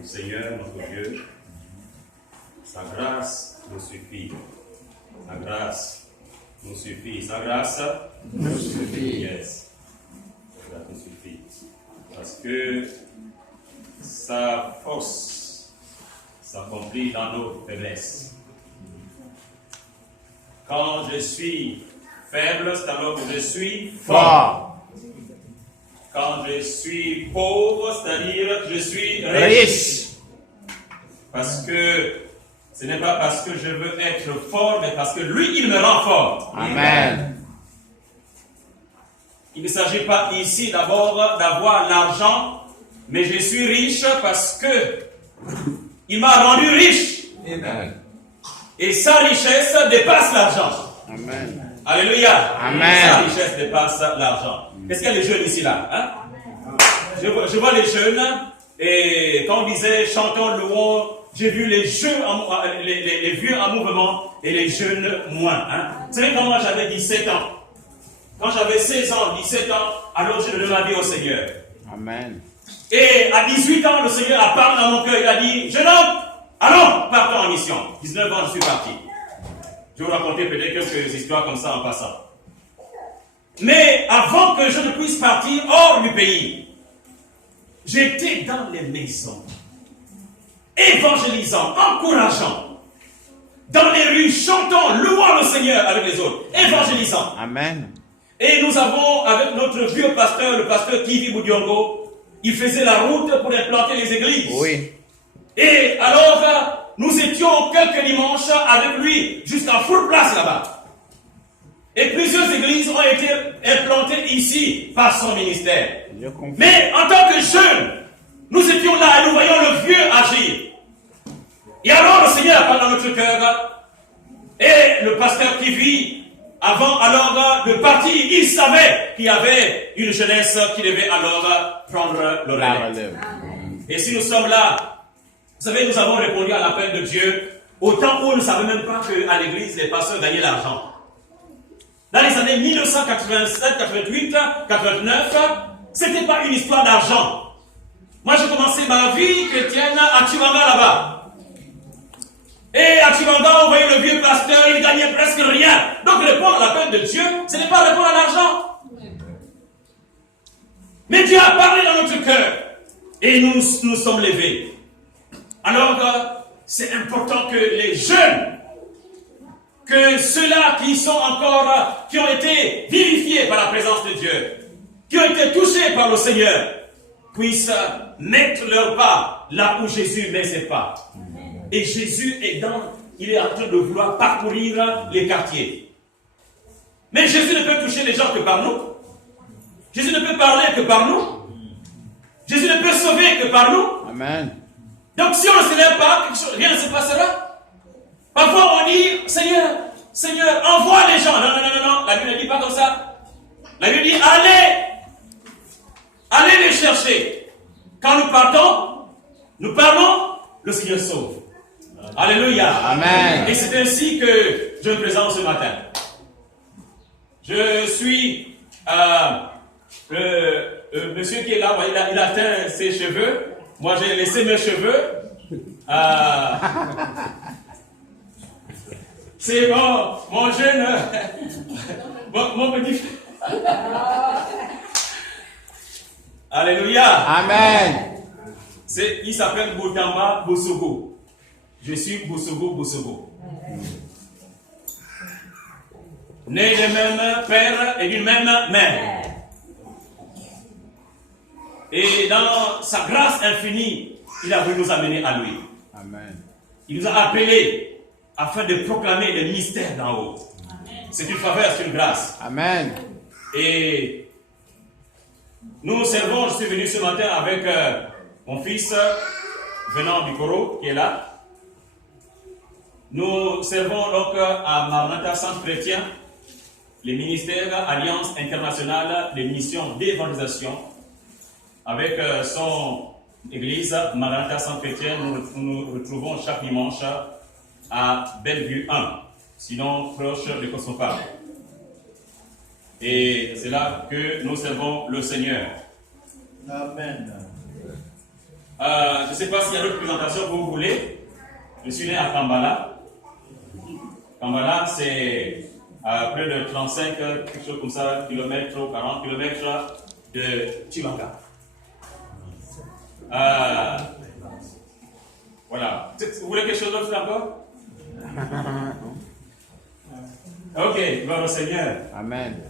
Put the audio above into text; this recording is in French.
du Seigneur, notre Dieu. Sa grâce nous suffit. Sa grâce nous suffit. Sa grâce nous suffit. Yes. Sa grâce nous suffit. Parce que sa force s'accomplit dans nos faiblesses. Quand je suis faible, c'est alors que je suis fort. Quand je suis pauvre, c'est-à-dire que je suis riche. Parce que ce n'est pas parce que je veux être fort, mais parce que lui, il me rend fort. Amen. Il ne s'agit pas ici d'abord d'avoir l'argent, mais je suis riche parce que il m'a rendu riche. Amen. Et sa richesse dépasse l'argent. Amen. Alléluia. Amen. Sa richesse dépasse l'argent. Est-ce qu'il y a des jeunes ici là, hein? Je vois les jeunes, et quand on disait chantons, louons, j'ai vu les vieux en mouvement et les jeunes moins. Hein? Vous savez, quand moi j'avais 17 ans, quand j'avais 16 ans, 17 ans, alors je donnais ma vie au Seigneur. Amen. Et à 18 ans, le Seigneur a parlé dans mon cœur, il a dit, jeune homme, allons, partons en mission. 19 ans, je suis parti. Je vais vous raconter peut-être quelques histoires comme ça en passant. Mais avant que je ne puisse partir hors du pays, j'étais dans les maisons, évangélisant, encourageant, dans les rues, chantant, louant le Seigneur avec les autres, évangélisant. Amen. Et nous avons, avec notre vieux pasteur, le pasteur Kivi Boudiongo, il faisait la route pour implanter les églises. Oui. Et alors, nous étions quelques dimanches avec lui, jusqu'à full place là-bas. Et plusieurs églises ont été implantées ici par son ministère. Mais en tant que jeunes, nous étions là et nous voyons le vieux agir. Et alors le Seigneur a parlé dans notre cœur. Et le pasteur qui vit, avant alors de partir, il savait qu'il y avait une jeunesse qui devait alors prendre le relais. Et si nous sommes là, vous savez, nous avons répondu à l'appel de Dieu au temps où on ne savait même pas qu'à l'église, les pasteurs gagnaient l'argent. Dans les années 1987, 88, 89, c'était pas une histoire d'argent. Moi, j'ai commencé ma vie chrétienne à Chibanga là-bas. Et à Chibanga, on voyait le vieux pasteur, il gagnait presque rien. Donc, répondre à l'appel de Dieu, ce n'est pas répondre à l'argent. Mais Dieu a parlé dans notre cœur. Et nous sommes levés. Alors, c'est important que les jeunes, que ceux-là qui sont encore, qui ont été vivifiés par la présence de Dieu, qui ont été touchés par le Seigneur, puissent mettre leur pas là où Jésus met ses pas. Et Jésus il est en train de vouloir parcourir les quartiers. Mais Jésus ne peut toucher les gens que par nous. Jésus ne peut parler que par nous. Jésus ne peut sauver que par nous. Amen. Donc si on ne se lève pas, rien ne se passera. Parfois on dit, Seigneur, envoie les gens. Non, la Bible ne dit pas comme ça. La Bible dit, allez les chercher. Quand nous partons, nous parlons, le Seigneur sauve. Alléluia. Amen. Et c'est ainsi que je me présente ce matin. Je suis monsieur qui est là, il a teint ses cheveux. Moi j'ai laissé mes cheveux. C'est bon, mon jeune, mon petit. Alléluia. Amen. Il s'appelle Boutamba Boussougou. Je suis Boussougou. Né du même père et d'une même mère. Et dans sa grâce infinie, il a voulu nous amener à lui. Amen. Il nous a appelés afin de proclamer le mystère d'en haut. C'est une faveur, c'est une grâce. Amen. Et nous servons, je suis venu ce matin avec mon fils venant du Coro qui est là. Nous servons donc à Maranatha Centre Chrétien, les ministères Alliance Internationale des Missions d'Évangélisation, avec son église Maranatha Centre Chrétien. Nous nous retrouvons chaque dimanche à Bellevue 1, sinon proche de Cosmopole. Et c'est là que nous servons le Seigneur. Amen. Je ne sais pas s'il y a d'autres présentations que vous voulez. Je suis né à Kambala. Kambala, c'est à près de 35, quelque chose comme ça, kilomètres, 40 kilomètres de Chimanga. Voilà. Vous voulez quelque chose d'autre encore? Ok, gloire au Seigneur. Amen.